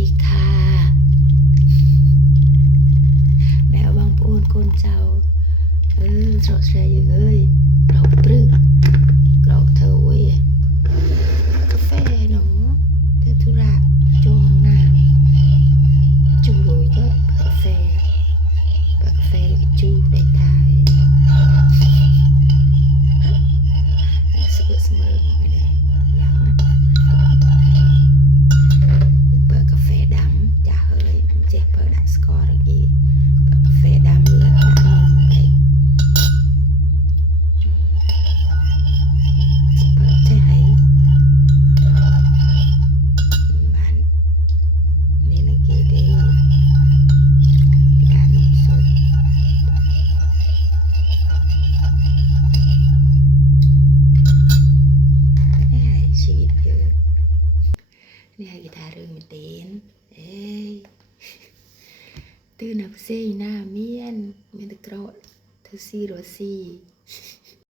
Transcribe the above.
ดีค่ะแม่บางปูนคนเจ้าสดใสยังเอ้ยเราปรึกเราเธอเว้ยกาแฟเนาะเธอธุระจงน้ำจูรวยก็กาแฟจูได้ทายสะบัดเสมอไม่ได้อยากนะเปิดกาแฟดำจะเฮ้ยมันเจ็บเปิดดักสกอร์อะไรกี้เปิดกาแฟดำเลือดนมไปเปิดใช่ไหมบ้านนี่นักกีดีการนมสดนี่ให้ชีวิตเยอะนี่ให้กีตาร์เรื่องมันเต้นเอ้ยตื่นนับเซหน้าเมียนเมนตะกรอดเธอซีโรซี